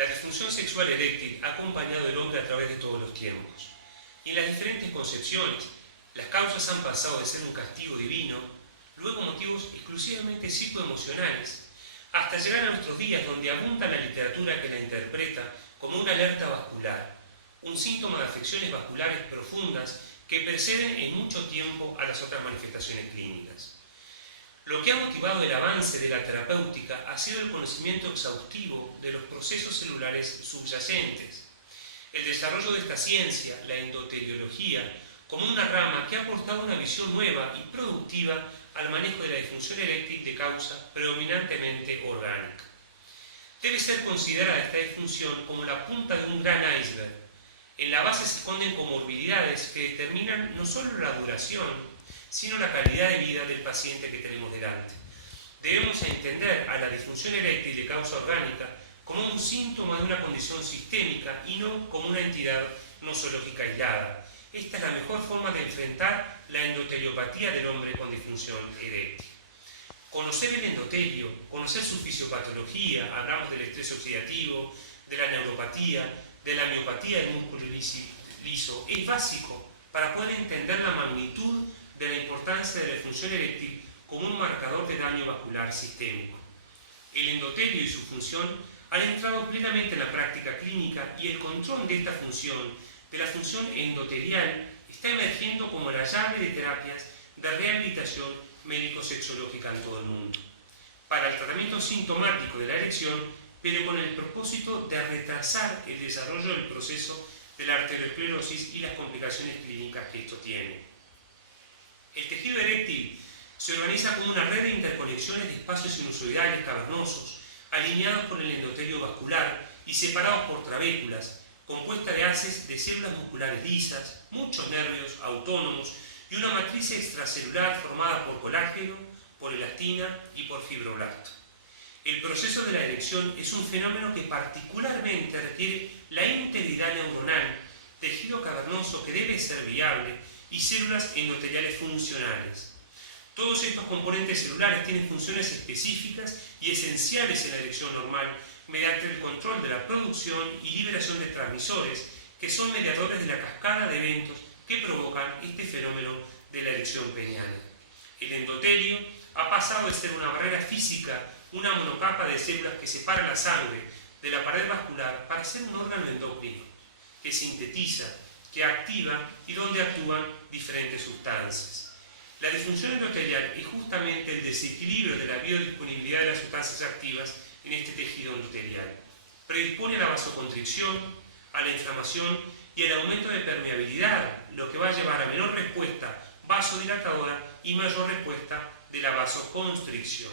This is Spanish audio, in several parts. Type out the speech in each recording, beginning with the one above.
La disfunción sexual eréctil ha acompañado al hombre a través de todos los tiempos. Y en las diferentes concepciones, las causas han pasado de ser un castigo divino, luego motivos exclusivamente psicoemocionales, hasta llegar a nuestros días donde abunda la literatura que la interpreta como una alerta vascular, un síntoma de afecciones vasculares profundas que preceden en mucho tiempo a las otras manifestaciones clínicas. Lo que ha motivado el avance de la terapéutica ha sido el conocimiento exhaustivo de los procesos celulares subyacentes. El desarrollo de esta ciencia, la endoteliología, como una rama que ha aportado una visión nueva y productiva al manejo de la disfunción eréctil de causa predominantemente orgánica. Debe ser considerada esta disfunción como la punta de un gran iceberg. En la base se esconden comorbilidades que determinan no solo la duración, sino la calidad de vida del paciente que tenemos delante. Debemos entender a la disfunción eréctil de causa orgánica como un síntoma de una condición sistémica y no como una entidad nosológica aislada. Esta es la mejor forma de enfrentar la endoteliopatía del hombre con disfunción eréctil. Conocer el endotelio, conocer su fisiopatología, hablamos del estrés oxidativo, de la neuropatía, de la miopatía del músculo liso, es básico para poder entender la magnitud de la importancia de la disfunción eréctil como un marcador de daño vascular sistémico. El endotelio y su función han entrado plenamente en la práctica clínica y el control de esta función, de la función endotelial, está emergiendo como la llave de terapias de rehabilitación médico-sexológica en todo el mundo, para el tratamiento sintomático de la erección, pero con el propósito de retrasar el desarrollo del proceso de la arteriosclerosis y las complicaciones clínicas que esto tiene. El tejido eréctil se organiza como una red de interconexiones de espacios sinusoidales cavernosos, alineados con el endotelio vascular y separados por trabéculas, compuesta de haces de células musculares lisas, muchos nervios autónomos y una matriz extracelular formada por colágeno, por elastina y por fibroblasto. El proceso de la erección es un fenómeno que particularmente requiere la integridad neuronal, tejido cavernoso que debe ser viable y células endoteliales funcionales. Todos estos componentes celulares tienen funciones específicas y esenciales en la erección normal mediante el control de la producción y liberación de transmisores que son mediadores de la cascada de eventos que provocan este fenómeno de la erección peniana. El endotelio ha pasado de ser una barrera física, una monocapa de células que separa la sangre de la pared vascular para ser un órgano endocrino que sintetiza, que activa y donde actúan diferentes sustancias. La disfunción endotelial es justamente el desequilibrio de la biodisponibilidad de las sustancias activas en este tejido endotelial. Predispone a la vasoconstricción, a la inflamación y al aumento de permeabilidad, lo que va a llevar a menor respuesta vasodilatadora y mayor respuesta de la vasoconstricción.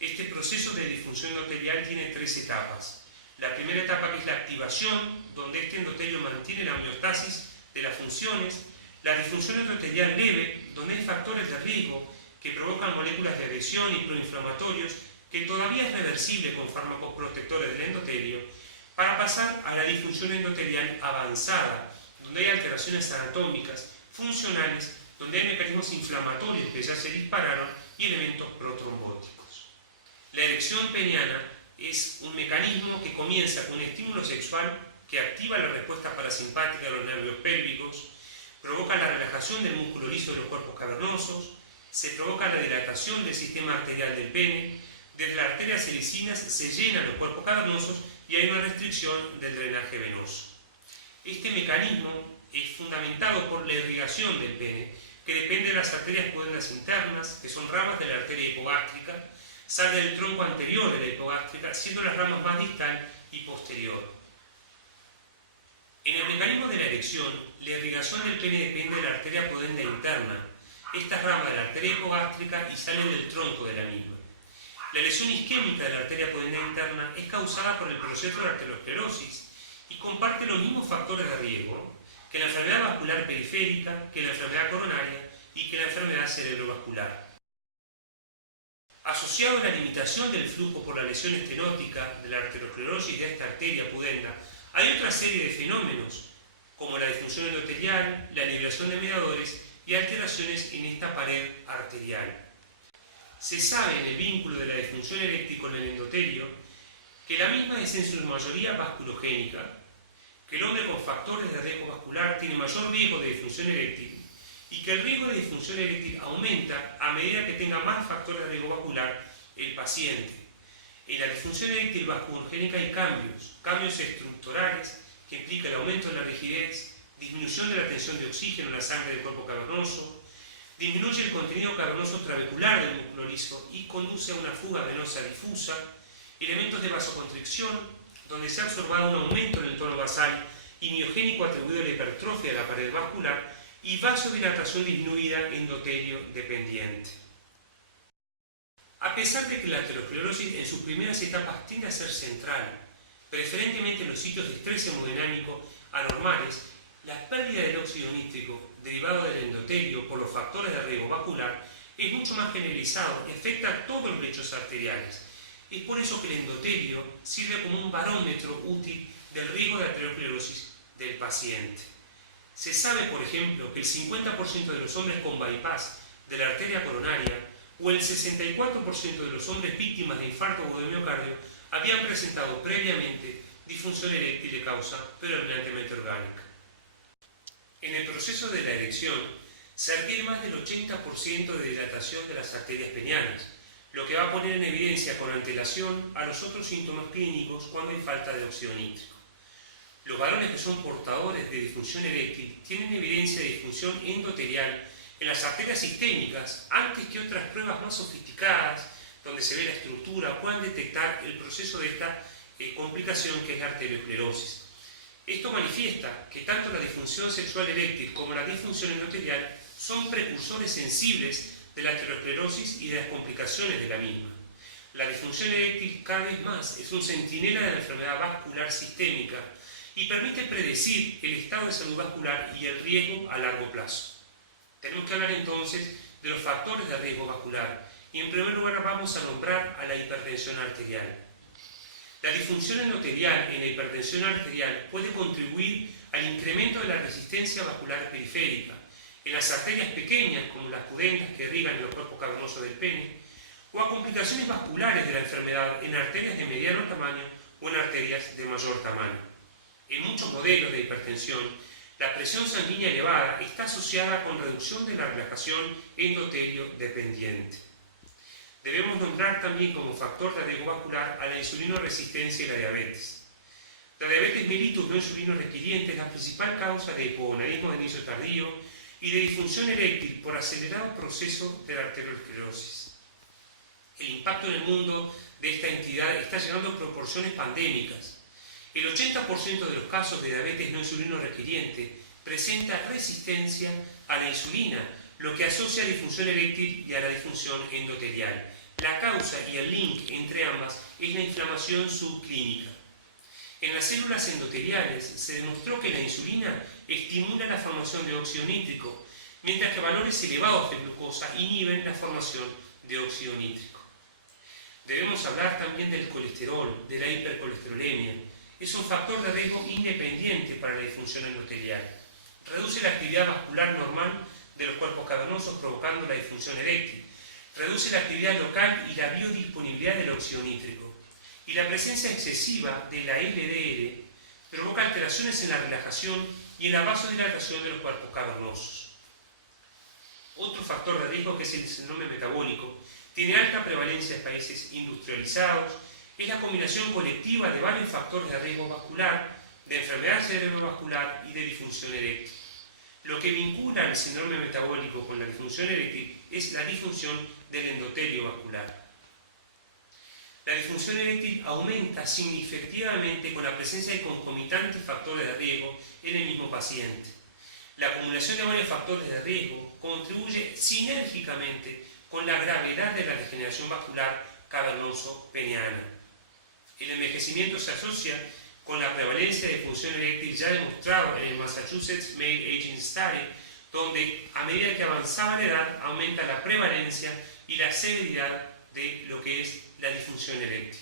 Este proceso de disfunción endotelial tiene tres etapas. La primera etapa, que es la activación, donde este endotelio mantiene la homeostasis de las funciones. La disfunción endotelial leve, donde hay factores de riesgo que provocan moléculas de adhesión y proinflamatorios que todavía es reversible con fármacos protectores del endotelio, para pasar a la disfunción endotelial avanzada, donde hay alteraciones anatómicas, funcionales, donde hay mecanismos inflamatorios que ya se dispararon y elementos protrombóticos. La erección peniana es un mecanismo que comienza con un estímulo sexual que activa la respuesta parasimpática de los nervios pélvicos, provoca la relajación del músculo liso de los cuerpos cavernosos, se provoca la dilatación del sistema arterial del pene, desde las arterias sericinas se llenan los cuerpos cavernosos y hay una restricción del drenaje venoso. Este mecanismo es fundamentado por la irrigación del pene, que depende de las arterias pudendras internas, que son ramas de la arteria hipogástrica, sale del tronco anterior de la hipogástrica, siendo las ramas más distal y posterior. En el mecanismo de la erección, la irrigación del pene depende de la arteria pudenda interna. Esta es rama de la arteria hipogástrica y sale del tronco de la misma. La lesión isquémica de la arteria pudenda interna es causada por el proceso de arteriosclerosis y comparte los mismos factores de riesgo que la enfermedad vascular periférica, que la enfermedad coronaria y que la enfermedad cerebrovascular. Asociado a la limitación del flujo por la lesión estenótica de la arteriosclerosis de esta arteria pudenda, hay otra serie de fenómenos, como la disfunción endotelial, la liberación de mediadores y alteraciones en esta pared arterial. Se sabe en el vínculo de la disfunción eréctil con el endotelio que la misma es en su mayoría vasculogénica, que el hombre con factores de riesgo vascular tiene mayor riesgo de disfunción eréctil y que el riesgo de disfunción eréctil aumenta a medida que tenga más factores de riesgo vascular el paciente. En la disfunción eréctil vasculogénica hay cambios estructurales que implican el aumento de la rigidez, disminución de la tensión de oxígeno en la sangre del cuerpo cavernoso, disminuye el contenido cavernoso trabecular del músculo liso y conduce a una fuga venosa difusa, elementos de vasoconstricción, donde se ha observado un aumento en el tono basal y miogénico atribuido a la hipertrofia de la pared vascular y vasodilatación disminuida endotelio dependiente. A pesar de que la aterosclerosis en sus primeras etapas tiende a ser central, preferentemente en los sitios de estrés hemodinámico anormales, la pérdida del óxido nítrico derivado del endotelio por los factores de riesgo vascular es mucho más generalizado y afecta a todos los lechos arteriales. Es por eso que el endotelio sirve como un barómetro útil del riesgo de aterosclerosis del paciente. Se sabe, por ejemplo, que el 50% de los hombres con bypass de la arteria coronaria o el 64% de los hombres víctimas de infarto o de miocardio habían presentado previamente disfunción eréctil de causa predominantemente orgánica. En el proceso de la erección se requiere más del 80% de dilatación de las arterias penianas, lo que va a poner en evidencia con antelación a los otros síntomas clínicos cuando hay falta de óxido nítrico. Los varones que son portadores de disfunción eréctil tienen evidencia de disfunción endotelial en las arterias sistémicas antes que otras pruebas más sofisticadas, donde se ve la estructura, puedan detectar el proceso de esta complicación que es la arteriosclerosis. Esto manifiesta que tanto la disfunción sexual eréctil como la disfunción endotelial son precursores sensibles de la aterosclerosis y de las complicaciones de la misma. La disfunción eréctil cada vez más es un centinela de la enfermedad vascular sistémica y permite predecir el estado de salud vascular y el riesgo a largo plazo. Tenemos que hablar entonces de los factores de riesgo vascular y en primer lugar vamos a nombrar a la hipertensión arterial. La disfunción endotelial en la hipertensión arterial puede contribuir al incremento de la resistencia vascular periférica en las arterias pequeñas como las pudendas que irrigan los cuerpos cavernosos del pene o a complicaciones vasculares de la enfermedad en arterias de mediano tamaño o en arterias de mayor tamaño. En muchos modelos de hipertensión, la presión sanguínea elevada está asociada con reducción de la relajación endotelio dependiente. Debemos nombrar también como factor de riesgo vascular a la insulinoresistencia y la diabetes. La diabetes mellitus no insulino requiriente es la principal causa de hipogonadismo de inicio tardío y de disfunción eréctil por acelerado proceso de la arteriosclerosis. El impacto en el mundo de esta entidad está llegando a proporciones pandémicas. El 80% de los casos de diabetes no insulino requiriente presenta resistencia a la insulina, lo que asocia a disfunción eréctil y a la disfunción endotelial. La causa y el link entre ambas es la inflamación subclínica. En las células endoteliales se demostró que la insulina estimula la formación de óxido nítrico, mientras que valores elevados de glucosa inhiben la formación de óxido nítrico. Debemos hablar también del colesterol, de la hipercolesterolemia. Es un factor de riesgo independiente para la disfunción endotelial. Reduce la actividad vascular normal de los cuerpos cavernosos provocando la disfunción eréctil. Reduce la actividad local y la biodisponibilidad del óxido nítrico. Y la presencia excesiva de la LDL provoca alteraciones en la relajación y en la vasodilatación de los cuerpos cavernosos. Otro factor de riesgo, que es el síndrome metabólico, tiene alta prevalencia en países industrializados, es la combinación colectiva de varios factores de riesgo vascular, de enfermedad cerebrovascular y de disfunción eréctil. Lo que vincula al síndrome metabólico con la disfunción eréctil es la disfunción del endotelio vascular. La disfunción eréctil aumenta significativamente con la presencia de concomitantes factores de riesgo en el mismo paciente. La acumulación de varios factores de riesgo contribuye sinérgicamente con la gravedad de la degeneración vascular cavernoso-peniana. El envejecimiento se asocia con la prevalencia de disfunción eréctil ya demostrado en el Massachusetts Male Aging Study, donde a medida que avanzaba la edad aumenta la prevalencia y la severidad de lo que es la disfunción eréctil.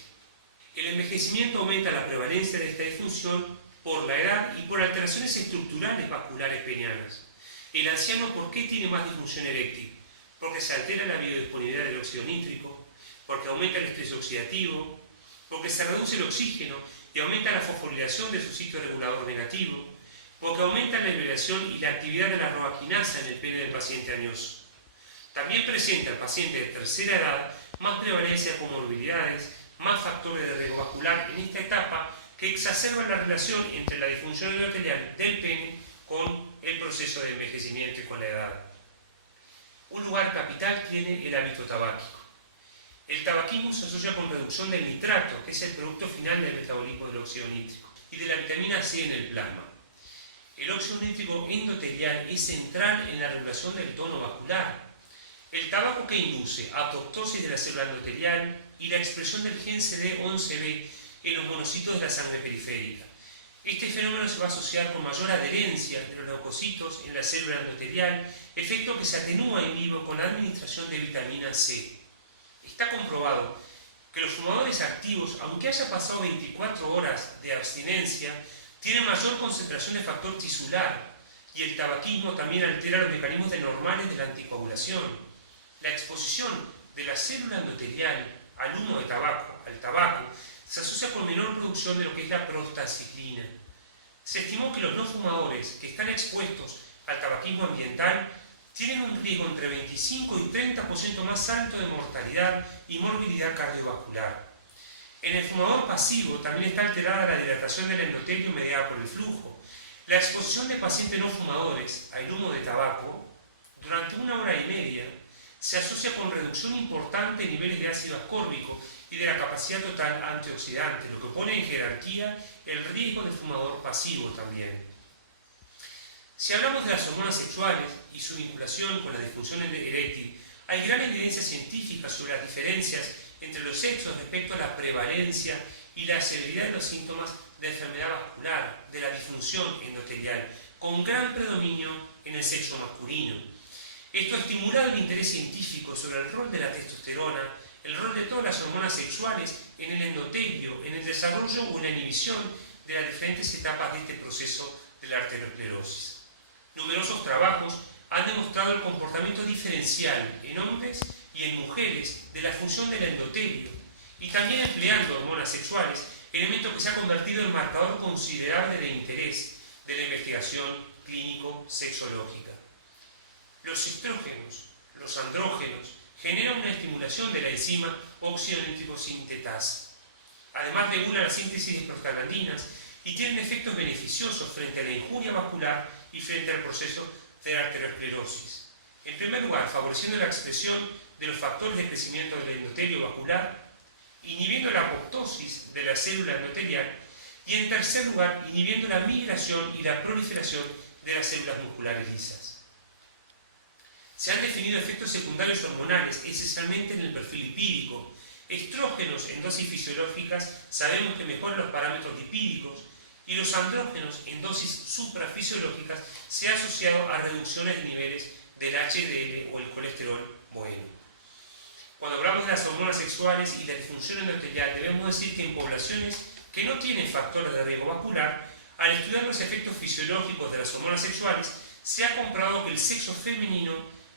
El envejecimiento aumenta la prevalencia de esta disfunción por la edad y por alteraciones estructurales vasculares penianas. El anciano, ¿por qué tiene más disfunción eréctil? Porque se altera la biodisponibilidad del óxido nítrico, porque aumenta el estrés oxidativo, porque se reduce el oxígeno y aumenta la fosforilación de su sitio regulador negativo, porque aumenta la liberación y la actividad de la roaquinasa en el pene del paciente añoso. También presenta el paciente de tercera edad más prevalencia de comorbilidades, más factores de riesgo vascular en esta etapa que exacerban la relación entre la disfunción endotelial del pene con el proceso de envejecimiento y con la edad. Un lugar capital tiene el hábito tabáquico. El tabaquismo se asocia con reducción del nitrato, que es el producto final del metabolismo del óxido nítrico, y de la vitamina C en el plasma. El óxido nítrico endotelial es central en la regulación del tono vascular. El tabaco que induce apoptosis de la célula endotelial y la expresión del gen CD11B en los monocitos de la sangre periférica. Este fenómeno se va a asociar con mayor adherencia de los leucocitos en la célula endotelial, efecto que se atenúa en vivo con la administración de vitamina C. Está comprobado que los fumadores activos, aunque haya pasado 24 horas de abstinencia, tienen mayor concentración de factor tisular, y el tabaquismo también altera los mecanismos normales de la anticoagulación. La exposición de la célula endotelial al humo de tabaco, al tabaco, se asocia con menor producción de lo que es la prostaciclina. Se estimó que los no fumadores que están expuestos al tabaquismo ambiental tienen un riesgo entre 25 y 30% más alto de mortalidad y morbilidad cardiovascular. En el fumador pasivo también está alterada la dilatación del endotelio mediada por el flujo. La exposición de pacientes no fumadores al humo de tabaco durante 1 hora y media se asocia con reducción importante de niveles de ácido ascórbico y de la capacidad total antioxidante, lo que pone en jerarquía el riesgo del fumador pasivo también. Si hablamos de las hormonas sexuales y su vinculación con la disfunción eréctil, hay gran evidencia científica sobre las diferencias entre los sexos respecto a la prevalencia y la severidad de los síntomas de enfermedad vascular, de la disfunción endotelial, con gran predominio en el sexo masculino. Esto ha estimulado el interés científico sobre el rol de la testosterona, el rol de todas las hormonas sexuales en el endotelio, en el desarrollo o en la inhibición de las diferentes etapas de este proceso de la arteriosclerosis. Numerosos trabajos han demostrado el comportamiento diferencial en hombres y en mujeres de la función del endotelio, y también empleando hormonas sexuales, elemento que se ha convertido en marcador considerable de interés de la investigación clínico-sexológica. Los estrógenos, los andrógenos, generan una estimulación de la enzima óxido nítrico sintetasa. Además regula la síntesis de prostaglandinas y tienen efectos beneficiosos frente a la injuria vascular y frente al proceso de la arteriosclerosis. En primer lugar, favoreciendo la expresión de los factores de crecimiento del endotelio vascular, inhibiendo la apoptosis de la célula endotelial, y en tercer lugar, inhibiendo la migración y la proliferación de las células musculares lisas. Se han definido efectos secundarios hormonales, esencialmente en el perfil lipídico. Estrógenos en dosis fisiológicas sabemos que mejoran los parámetros lipídicos, y los andrógenos en dosis suprafisiológicas se ha asociado a reducciones de niveles del HDL o el colesterol bueno. Cuando hablamos de las hormonas sexuales y la disfunción endotelial, debemos decir que en poblaciones que no tienen factores de riesgo vascular, al estudiar los efectos fisiológicos de las hormonas sexuales, se ha comprobado que el sexo femenino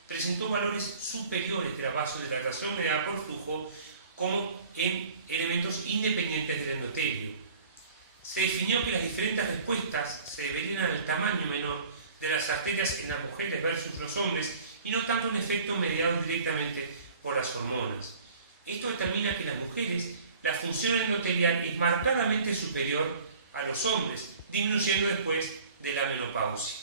presentó valores superiores de la vasodilatación mediada por flujo como en elementos independientes del endotelio. Se definió que las diferentes respuestas se deberían al tamaño menor de las arterias en las mujeres versus los hombres y no tanto un efecto mediado directamente por las hormonas. Esto determina que en las mujeres la función endotelial es marcadamente superior a los hombres, disminuyendo después de la menopausia.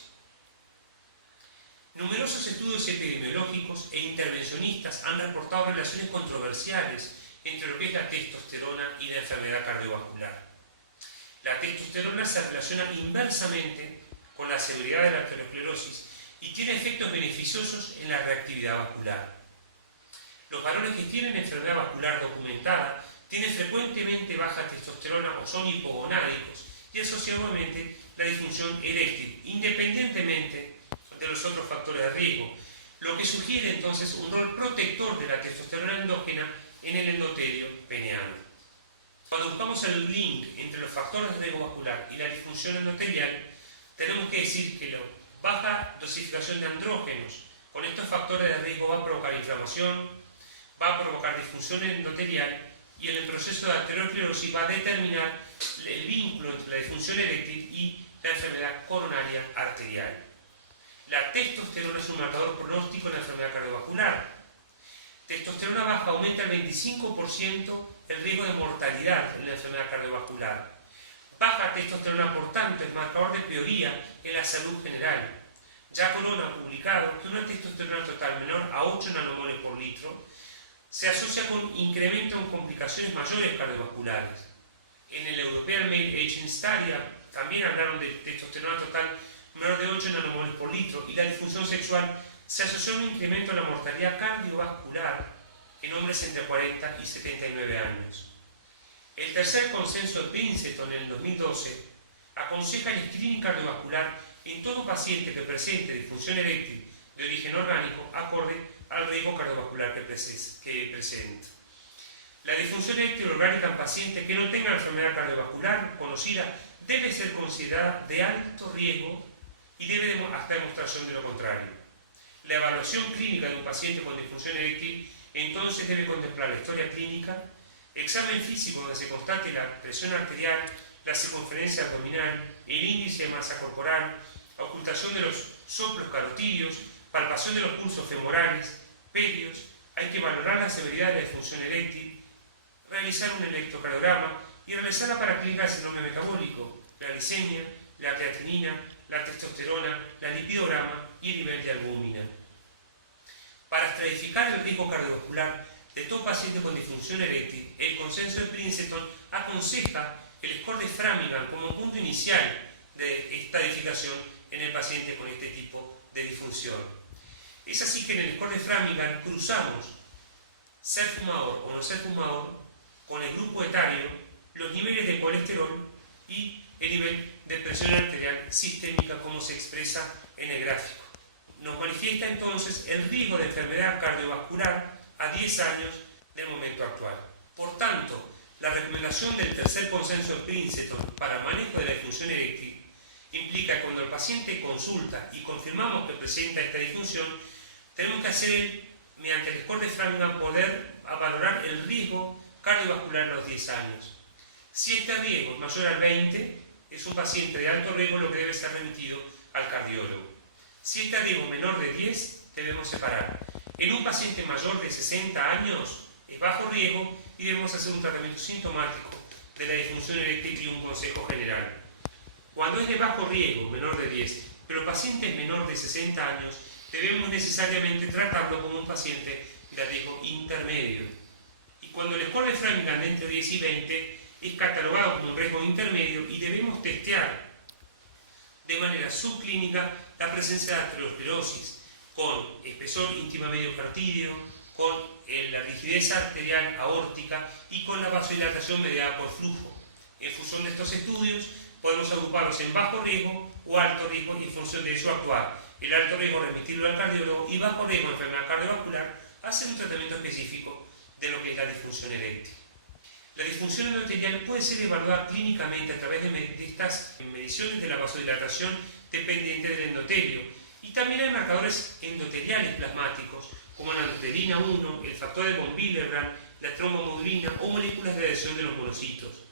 Numerosos estudios epidemiológicos e intervencionistas han reportado relaciones controversiales entre lo que es la testosterona y la enfermedad cardiovascular. La testosterona se relaciona inversamente con la severidad de la arteriosclerosis y tiene efectos beneficiosos en la reactividad vascular. Los varones que tienen enfermedad vascular documentada tienen frecuentemente baja testosterona o son hipogonádicos y asociadamente la disfunción eréctil, independientemente de los otros factores de riesgo, lo que sugiere entonces un rol protector de la testosterona endógena en el endotelio peneano. Cuando buscamos el link entre los factores de riesgo vascular y la disfunción endotelial, tenemos que decir que la baja dosificación de andrógenos con estos factores de riesgo va a provocar inflamación, va a provocar disfunción endotelial y en el proceso de arteriosclerosis va a determinar el vínculo entre la disfunción eréctil y la enfermedad coronaria arterial. La testosterona es un marcador pronóstico en la enfermedad cardiovascular. Testosterona baja aumenta el 25% el riesgo de mortalidad en la enfermedad cardiovascular. Baja testosterona, por tanto, es marcador de prioría en la salud general. Ya Corona ha publicado que una testosterona total menor a 8 nanomoles por litro se asocia con incremento en complicaciones mayores cardiovasculares. En el European Male Aging Study también hablaron de testosterona total menor de 8 nanomoles por litro, y la disfunción sexual se asoció a un incremento en la mortalidad cardiovascular en hombres entre 40 y 79 años. El tercer consenso de Princeton en el 2012 aconseja el screening cardiovascular en todo paciente que presente disfunción eréctil de origen orgánico acorde al riesgo cardiovascular que presenta. La disfunción eréctil orgánica en pacientes que no tengan enfermedad cardiovascular conocida debe ser considerada de alto riesgo y debe hasta demostración de lo contrario. La evaluación clínica de un paciente con disfunción eréctil entonces debe contemplar la historia clínica, examen físico donde se constate la presión arterial, la circunferencia abdominal, el índice de masa corporal, ocultación de los soplos carotídeos, palpación de los pulsos femorales, pedios. Hay que valorar la severidad de la disfunción eréctil, realizar un electrocardiograma y realizar la paraclínica del síndrome metabólico, la glicemia, la creatinina, la testosterona, la lipidograma y el nivel de albúmina. Para estratificar el riesgo cardiovascular de todo paciente con disfunción eréctil, el consenso de Princeton aconseja el score de Framingham como punto inicial de estratificación en el paciente con este tipo de disfunción. Es así que en el score de Framingham cruzamos ser fumador o no ser fumador con el grupo etario, los niveles de colesterol y el nivel de presión arterial sistémica como se expresa en el gráfico. Nos manifiesta entonces el riesgo de enfermedad cardiovascular a 10 años del momento actual. Por tanto, la recomendación del tercer consenso de Princeton para el manejo de la disfunción eréctil implica que cuando el paciente consulta y confirmamos que presenta esta disfunción, tenemos que hacer, mediante el score de Framingham, poder valorar el riesgo cardiovascular a los 10 años. Si este riesgo es mayor al 20, es un paciente de alto riesgo, lo que debe ser remitido al cardiólogo. Si este riesgo es menor de 10, debemos separar. En un paciente mayor de 60 años es bajo riesgo y debemos hacer un tratamiento sintomático de la disfunción eréctil y un consejo general. Cuando es de bajo riesgo, menor de 10, pero el paciente es menor de 60 años, debemos necesariamente tratarlo como un paciente de riesgo intermedio. Y cuando el score de Framingham de entre 10 y 20 es catalogado como un riesgo intermedio y debemos testear de manera subclínica la presencia de arteriosclerosis con espesor íntima medio cartídeo, con la rigidez arterial aórtica y con la vasodilatación mediada por flujo. En función de estos estudios podemos agruparlos en bajo riesgo o alto riesgo y en función de eso actuar. El alto riesgo remitirlo al cardiólogo y bajo riesgo enfermedad cardiovascular hacer un tratamiento específico de lo que es la disfunción eréctil. La disfunción endotelial puede ser evaluada clínicamente a través de estas mediciones de la vasodilatación dependiente del endotelio. Y también hay marcadores endoteliales plasmáticos, como la endotelina 1, el factor de von Willebrand, la trombomodulina o moléculas de adhesión de los monocitos.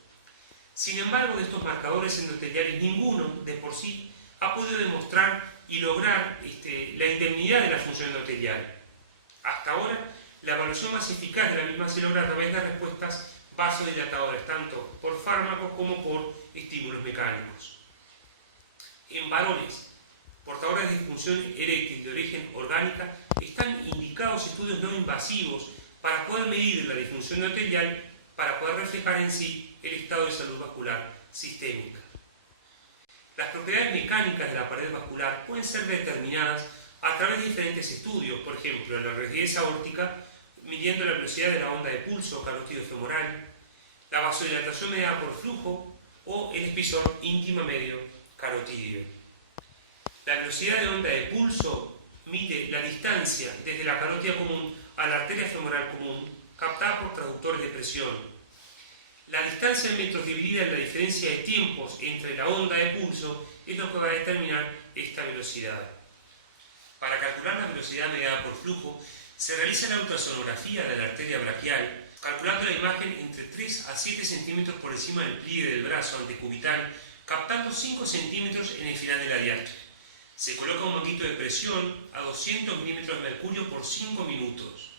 Sin embargo, de estos marcadores endoteliales, ninguno de por sí ha podido demostrar y lograr la indemnidad de la función endotelial. Hasta ahora, la evaluación más eficaz de la misma se logra a través de respuestas vasodilatadoras, tanto por fármacos como por estímulos mecánicos. En varones portadores de disfunción eréctil de origen orgánica están indicados estudios no invasivos para poder medir la disfunción endotelial, para poder reflejar en sí el estado de salud vascular sistémica. Las propiedades mecánicas de la pared vascular pueden ser determinadas a través de diferentes estudios, por ejemplo, la rigidez aórtica, midiendo la velocidad de la onda de pulso carótido femoral, la vasodilatación mediada por flujo o el espesor íntima medio carotídeo. La velocidad de onda de pulso mide la distancia desde la carótida común a la arteria femoral común, captada por traductores de presión. La distancia en metros dividida en la diferencia de tiempos entre la onda de pulso es lo que va a determinar esta velocidad. Para calcular la velocidad mediada por flujo, se realiza la ultrasonografía de la arteria braquial calculando la imagen entre 3 a 7 centímetros por encima del pliegue del brazo antecubital, captando 5 centímetros en el final de la diástole. Se coloca un manguito de presión a 200 milímetros de mercurio por 5 minutos.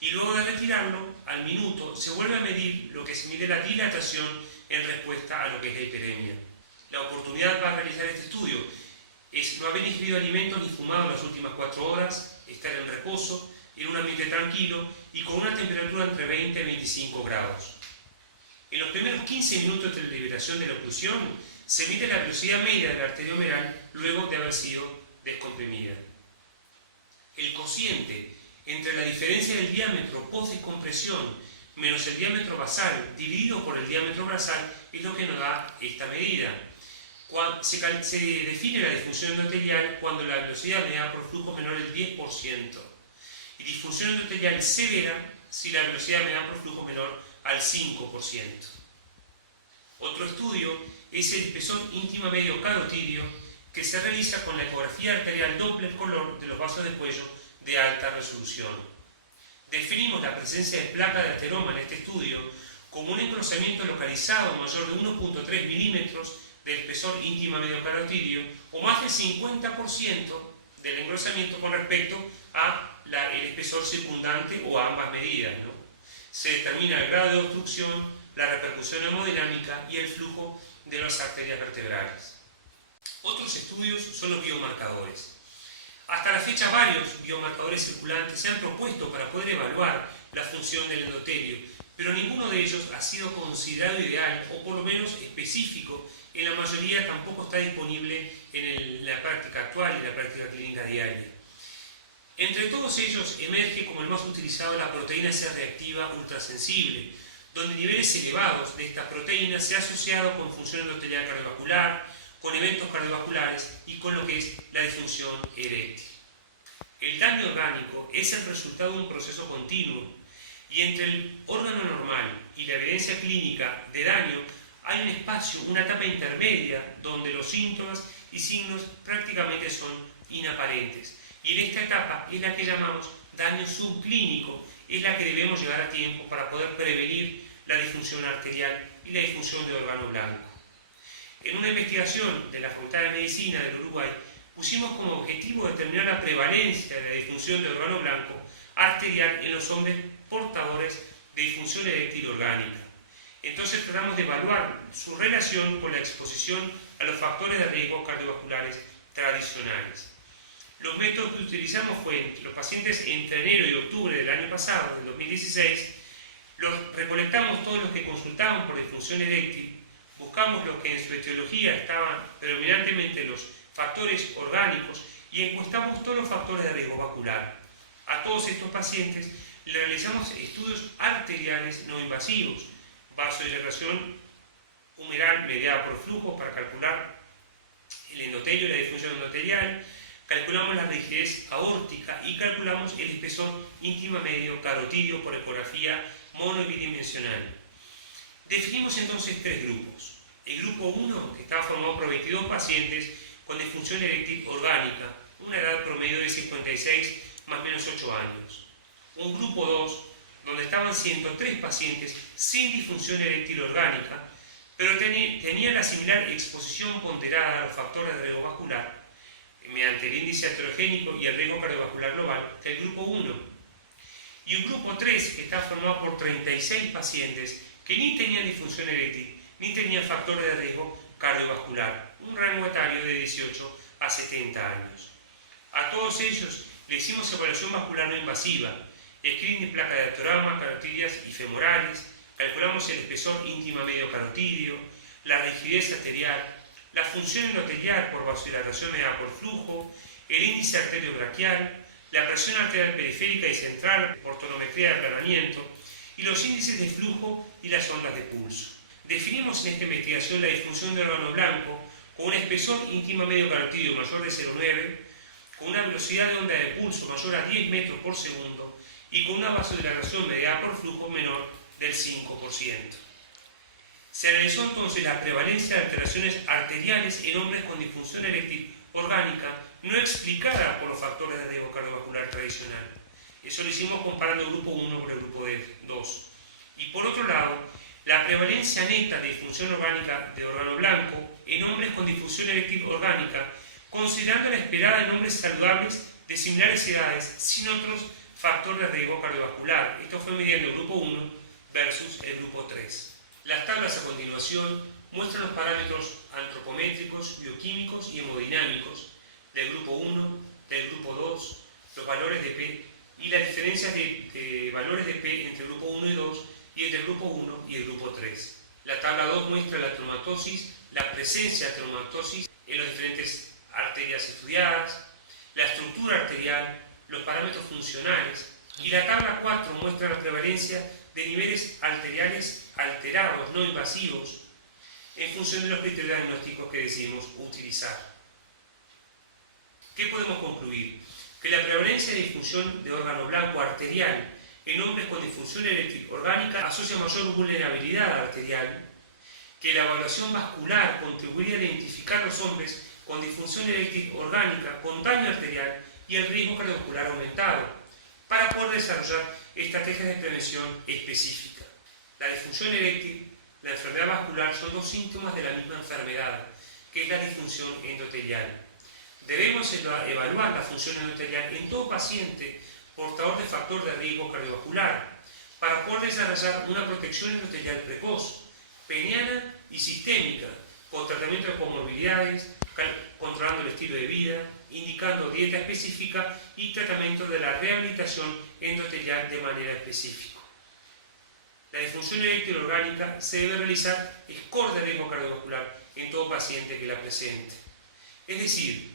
Y luego de retirarlo, al minuto, se vuelve a medir lo que se mide la dilatación en respuesta a lo que es la hiperemia. La oportunidad para realizar este estudio es no haber ingerido alimentos ni fumado en las últimas 4 horas, estar en reposo, en un ambiente tranquilo y con una temperatura entre 20 y 25 grados. En los primeros 15 minutos de la liberación de la oclusión, se mide la velocidad media de la arteria humeral luego de haber sido descomprimida. El cociente entre la diferencia del diámetro post-descompresión menos el diámetro basal dividido por el diámetro basal es lo que nos da esta medida. Se define la disfunción endotelial cuando la velocidad media por flujo menor del 10% y disfunción endotelial severa si la velocidad media por flujo menor al 5%. Otro estudio es el espesor íntima medio carotidio que se realiza con la ecografía arterial Doppler color de los vasos de cuello de alta resolución. Definimos la presencia de placa de ateroma en este estudio como un engrosamiento localizado mayor de 1.3 milímetros del espesor íntima medio carotidio o más del 50% del engrosamiento con respecto a el espesor circundante o a ambas medidas, ¿no? Se determina el grado de obstrucción, la repercusión hemodinámica y el flujo de las arterias vertebrales. Otros estudios son los biomarcadores. Hasta la fecha varios biomarcadores circulantes se han propuesto para poder evaluar la función del endotelio, pero ninguno de ellos ha sido considerado ideal o por lo menos específico. En la mayoría tampoco está disponible en la práctica actual y la práctica clínica diaria. Entre todos ellos emerge como el más utilizado la proteína C reactiva ultrasensible, donde niveles elevados de esta proteína se ha asociado con función endotelial cardiovascular, con eventos cardiovasculares y con lo que es la disfunción eréctil. El daño orgánico es el resultado de un proceso continuo y entre el órgano normal y la evidencia clínica de daño hay un espacio, una etapa intermedia donde los síntomas y signos prácticamente son inaparentes. Y en esta etapa es la que llamamos daño subclínico, es la que debemos llegar a tiempo para poder prevenir la disfunción arterial y la disfunción de órgano blanco. En una investigación de la Facultad de Medicina del Uruguay, pusimos como objetivo determinar la prevalencia de la disfunción de órgano blanco arterial en los hombres portadores de disfunción eréctil orgánica. Entonces tratamos de evaluar su relación con la exposición a los factores de riesgo cardiovasculares tradicionales. Los métodos que utilizamos fue los pacientes entre enero y octubre del año pasado, del 2016, recolectamos todos los que consultaban por disfunción eréctil, buscamos los que en su etiología estaban predominantemente los factores orgánicos y encuestamos todos los factores de riesgo vascular. A todos estos pacientes le realizamos estudios arteriales no invasivos, vasodilatación humeral mediada por flujo para calcular el endotelio y la disfunción endotelial, calculamos la rigidez aórtica y calculamos el espesor íntima medio carotidio por ecografía mono y bidimensional. Definimos entonces 3 grupos. El grupo 1, que estaba formado por 22 pacientes con disfunción eréctil orgánica, una edad promedio de 56 más o menos 8 años. Un grupo 2, donde estaban 103 pacientes sin disfunción eréctil orgánica, pero tenían la similar exposición ponderada a los factores de riesgo vascular mediante el índice heterogénico y el riesgo cardiovascular global que el grupo 1. Y un grupo 3 que está formado por 36 pacientes que ni tenían disfunción eréctil ni tenían factores de riesgo cardiovascular, un rango etario de 18 a 70 años. A todos ellos le hicimos evaluación vascular no invasiva, screening de placa de ateroma, carotidias y femorales, calculamos el espesor íntima medio carotidio, la rigidez arterial, la función endotelial por vasodilatación mediada por flujo, el índice arteriobraquial, la presión arterial periférica y central por tonometría de aplanamiento y los índices de flujo y las ondas de pulso. Definimos en esta investigación la disfunción del órgano blanco con un espesor íntima medio carotidio mayor de 0,9, con una velocidad de onda de pulso mayor a 10 metros por segundo y con una vasodilatación mediada por flujo menor del 5%. Se analizó entonces la prevalencia de alteraciones arteriales en hombres con disfunción eréctil orgánica no explicada por los factores de riesgo cardiovascular tradicional. Eso lo hicimos comparando el grupo 1 con el grupo 2. Y por otro lado, la prevalencia neta de disfunción orgánica de órgano blanco en hombres con disfunción eréctil orgánica, considerando la esperada en hombres saludables de similares edades, sin otros factores de riesgo cardiovascular. Esto fue midiendo el grupo 1 versus el grupo 3. Las tablas a continuación muestran los parámetros antropométricos, bioquímicos y hemodinámicos del grupo 1, del grupo 2, los valores de P y la diferencia de valores de P entre el grupo 1 y 2 y entre el grupo 1 y el grupo 3. La tabla 2 muestra la ateromatosis, la presencia de ateromatosis en las diferentes arterias estudiadas, la estructura arterial, los parámetros funcionales, y la tabla 4 muestra la prevalencia de niveles arteriales alterados, no invasivos, en función de los criterios diagnósticos que decidimos utilizar. ¿Qué podemos concluir? Que la prevalencia de disfunción de órgano blanco arterial en hombres con disfunción eréctil orgánica asocia mayor vulnerabilidad arterial, que la evaluación vascular contribuiría a identificar los hombres con disfunción eréctil orgánica con daño arterial y el riesgo cardiovascular aumentado, para poder desarrollar estrategias de prevención específicas. La disfunción eréctil, la enfermedad vascular son dos síntomas de la misma enfermedad, que es la disfunción endotelial. Debemos evaluar la función endotelial en todo paciente portador de factor de riesgo cardiovascular, para poder desarrollar una protección endotelial precoz, peniana y sistémica, con tratamiento de comorbilidades, controlando el estilo de vida, indicando dieta específica y tratamiento de la rehabilitación endotelial de manera específica. La disfunción eréctil orgánica se debe realizar score de riesgo cardiovascular en todo paciente que la presente. Es decir,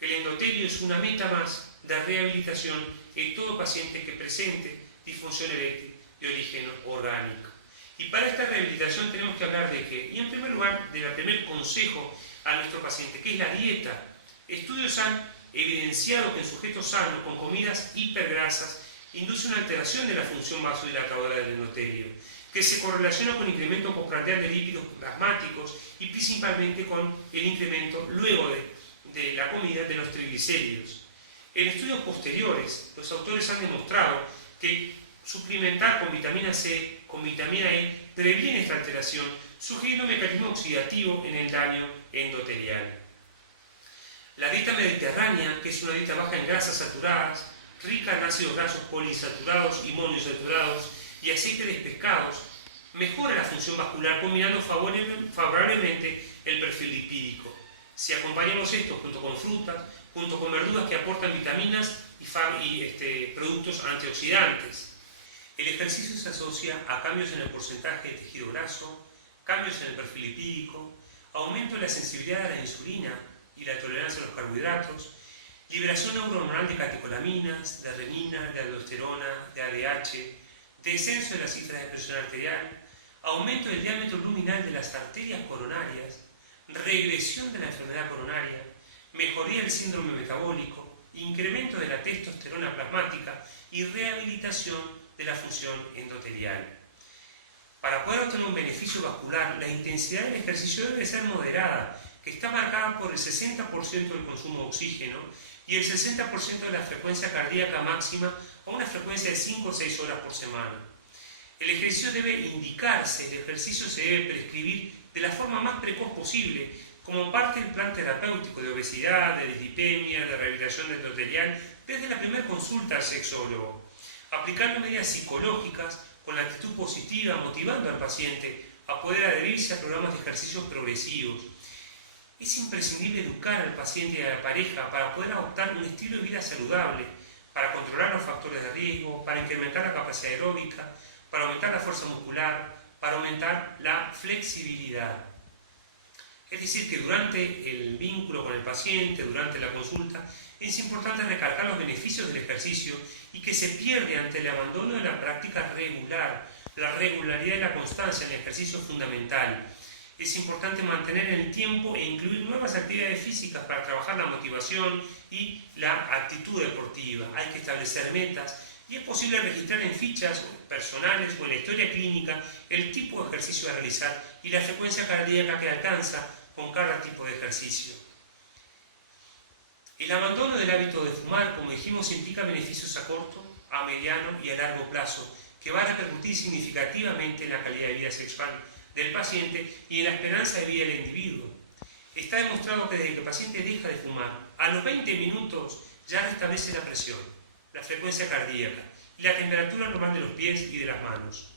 que el endotelio es una meta más de rehabilitación en todo paciente que presente disfunción eréctil de origen orgánico. Y para esta rehabilitación tenemos que hablar de qué? Y en primer lugar, del primer consejo a nuestro paciente, que es la dieta. Estudios han evidenciado que en sujetos sanos con comidas hipergrasas induce una alteración de la función vasodilatadora del endotelio, que se correlaciona con incremento postprandial de lípidos plasmáticos y principalmente con el incremento luego de la comida de los triglicéridos. En estudios posteriores, los autores han demostrado que suplementar con vitamina C, con vitamina E, previene esta alteración, sugiriendo un mecanismo oxidativo en el daño endotelial. La dieta mediterránea, que es una dieta baja en grasas saturadas, rica en ácidos grasos poliinsaturados y monoinsaturados y aceites de pescados, mejora la función vascular combinando favorablemente el perfil lipídico. Si acompañamos esto junto con frutas, junto con verduras que aportan vitaminas y productos antioxidantes. El ejercicio se asocia a cambios en el porcentaje de tejido graso, cambios en el perfil lipídico, aumento de la sensibilidad a la insulina y la tolerancia a los carbohidratos, liberación neurohormonal de catecolaminas, de renina, de aldosterona, de ADH, descenso de las cifras de presión arterial, aumento del diámetro luminal de las arterias coronarias, regresión de la enfermedad coronaria, mejoría del síndrome metabólico, incremento de la testosterona plasmática y rehabilitación de la función endotelial. Para poder obtener un beneficio vascular, la intensidad del ejercicio debe ser moderada, que está marcada por el 60% del consumo de oxígeno y el 60% de la frecuencia cardíaca máxima a una frecuencia de 5 o 6 horas por semana. El ejercicio debe indicarse, el ejercicio se debe prescribir de la forma más precoz posible, como parte del plan terapéutico de obesidad, de dislipemia, de rehabilitación endotelial, desde la primera consulta al sexólogo, aplicando medidas psicológicas con la actitud positiva, motivando al paciente a poder adherirse a programas de ejercicios progresivos. Es imprescindible educar al paciente y a la pareja para poder adoptar un estilo de vida saludable, para controlar los factores de riesgo, para incrementar la capacidad aeróbica, para aumentar la fuerza muscular, para aumentar la flexibilidad. Es decir, que durante el vínculo con el paciente, durante la consulta, es importante recalcar los beneficios del ejercicio y que se pierde ante el abandono de la práctica regular. La regularidad y la constancia en el ejercicio es fundamental. Es importante mantener el tiempo e incluir nuevas actividades físicas para trabajar la motivación y la actitud deportiva. Hay que establecer metas y es posible registrar en fichas personales o en la historia clínica el tipo de ejercicio a realizar y la frecuencia cardíaca que alcanza con cada tipo de ejercicio. El abandono del hábito de fumar, como dijimos, implica beneficios a corto, a mediano y a largo plazo, que va a repercutir significativamente en la calidad de vida sexual del paciente y en la esperanza de vida del individuo. Está demostrado que desde que el paciente deja de fumar, a los 20 minutos ya restablece la presión, la frecuencia cardíaca y la temperatura normal de los pies y de las manos.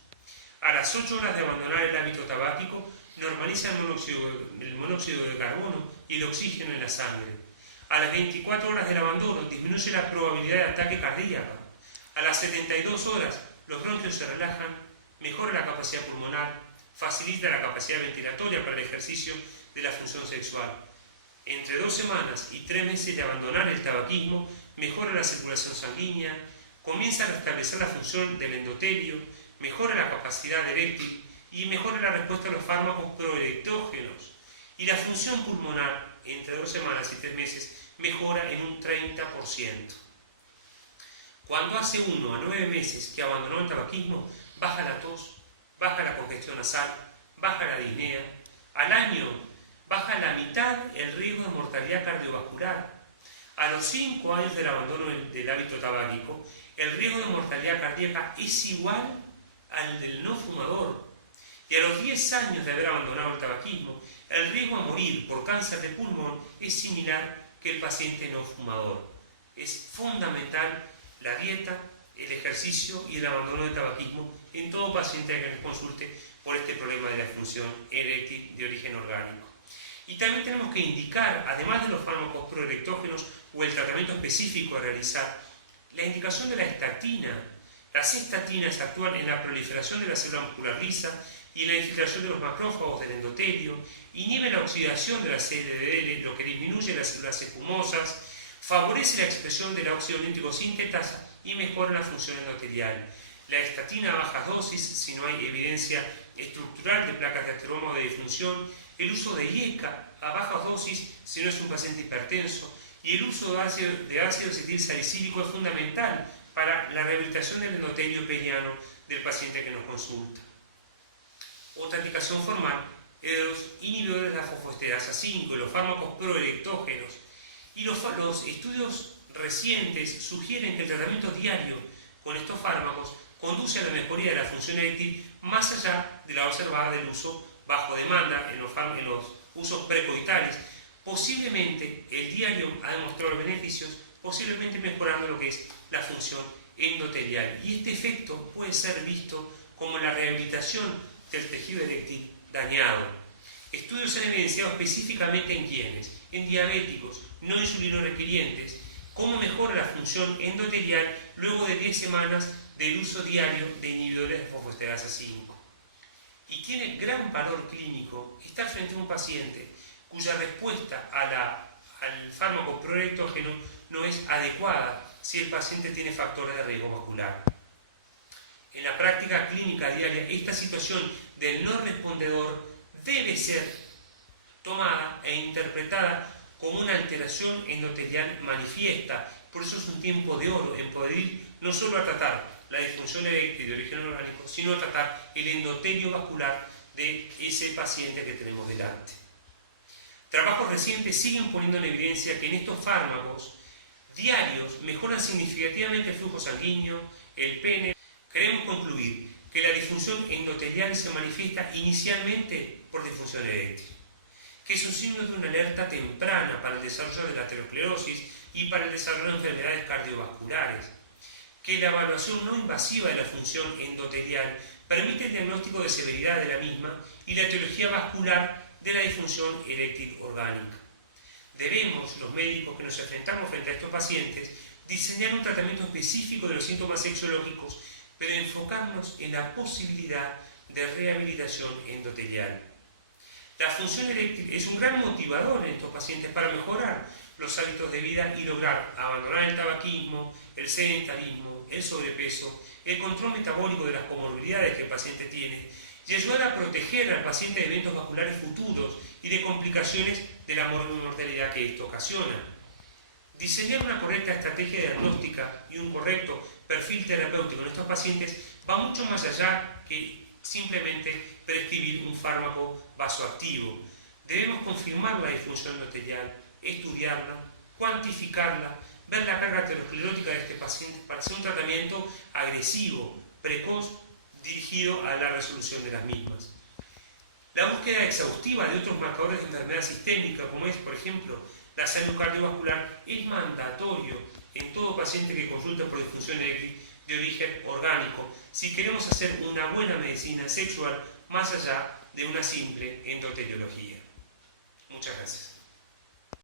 A las 8 horas de abandonar el hábito tabáquico, normaliza el monóxido de carbono y el oxígeno en la sangre. A las 24 horas del abandono disminuye la probabilidad de ataque cardíaco. A las 72 horas los bronquios se relajan, mejora la capacidad pulmonar, facilita la capacidad ventilatoria para el ejercicio de la función sexual. Entre 2 semanas y 3 meses de abandonar el tabaquismo, mejora la circulación sanguínea, comienza a restablecer la función del endotelio, mejora la capacidad eréctil y mejora la respuesta a los fármacos proerectógenos. Y la función pulmonar, entre 2 semanas y 3 meses, mejora en un 30%. Cuando hace 1 a 9 meses que abandonó el tabaquismo, baja la tos, baja la congestión nasal, baja la disnea. Al año, baja la mitad el riesgo de mortalidad cardiovascular. A los 5 años del abandono del hábito tabáquico, el riesgo de mortalidad cardíaca es igual al del no fumador. Y a los 10 años de haber abandonado el tabaquismo, el riesgo a morir por cáncer de pulmón es similar que el paciente no fumador. Es fundamental la dieta, el ejercicio y el abandono del tabaquismo en todo paciente que nos consulte por este problema de la disfunción eréctil de origen orgánico. Y también tenemos que indicar, además de los fármacos proerectógenos o el tratamiento específico a realizar, la indicación de la estatina. Las estatinas actúan en la proliferación de la célula muscular lisa y en la infiltración de los macrófagos del endotelio, inhibe la oxidación de la CLDL, lo que disminuye las células espumosas, favorece la expresión del óxido nítrico sintetasa y mejora la función endotelial. La estatina a bajas dosis, si no hay evidencia estructural de placas de ateroma o de disfunción, el uso de IECA a bajas dosis, si no es un paciente hipertenso, y el uso de ácido acetil salicílico es fundamental para la rehabilitación del endotelio peniano del paciente que nos consulta. Otra indicación formal es de los inhibidores de la fosfoesterasa 5, los fármacos proerectógenos. Y los estudios recientes sugieren que el tratamiento diario con estos fármacos conduce a la mejoría de la función eréctil más allá de la observada del uso bajo demanda en los usos precoitales. Posiblemente el diario ha demostrado beneficios, posiblemente mejorando lo que es la función endotelial. Y este efecto puede ser visto como la rehabilitación del tejido eréctil dañado. Estudios han evidenciado específicamente en quienes, en diabéticos, no insulino requirientes, cómo mejora la función endotelial luego de 10 semanas del uso diario de inhibidores de fosfoesterasa 5. Y tiene gran valor clínico estar frente a un paciente cuya respuesta al fármaco proerectógeno no es adecuada si el paciente tiene factores de riesgo vascular. En la práctica clínica diaria, esta situación del no respondedor debe ser tomada e interpretada como una alteración endotelial manifiesta. Por eso es un tiempo de oro en poder ir no solo a tratar la disfunción eréctil de origen orgánico, sino a tratar el endotelio vascular de ese paciente que tenemos delante. Trabajos recientes siguen poniendo en evidencia que en estos fármacos diarios mejoran significativamente el flujo sanguíneo, el pene. Queremos concluir que la disfunción endotelial se manifiesta inicialmente por disfunción eréctil, que es un signo de una alerta temprana para el desarrollo de la aterosclerosis y para el desarrollo de enfermedades cardiovasculares, que la evaluación no invasiva de la función endotelial permite el diagnóstico de severidad de la misma y la etiología vascular de la disfunción eréctil orgánica. Debemos, los médicos que nos enfrentamos frente a estos pacientes, diseñar un tratamiento específico de los síntomas sexológicos, pero enfocarnos en la posibilidad de rehabilitación endotelial. La función eréctil es un gran motivador en estos pacientes para mejorar los hábitos de vida y lograr abandonar el tabaquismo, el sedentarismo, el sobrepeso, el control metabólico de las comorbilidades que el paciente tiene y ayudar a proteger al paciente de eventos vasculares futuros y de complicaciones de la mortalidad que esto ocasiona. Diseñar una correcta estrategia diagnóstica y un correcto perfil terapéutico en estos pacientes va mucho más allá que simplemente prescribir un fármaco vasoactivo. Debemos confirmar la disfunción endotelial, estudiarla, cuantificarla, ver la carga aterosclerótica de este paciente para hacer un tratamiento agresivo, precoz dirigido a la resolución de las mismas. La búsqueda exhaustiva de otros marcadores de enfermedad sistémica, como es, por ejemplo, la salud cardiovascular, es mandatorio en todo paciente que consulta por disfunción eréctil de origen orgánico, si queremos hacer una buena medicina sexual más allá de una simple endoteliología. Muchas gracias.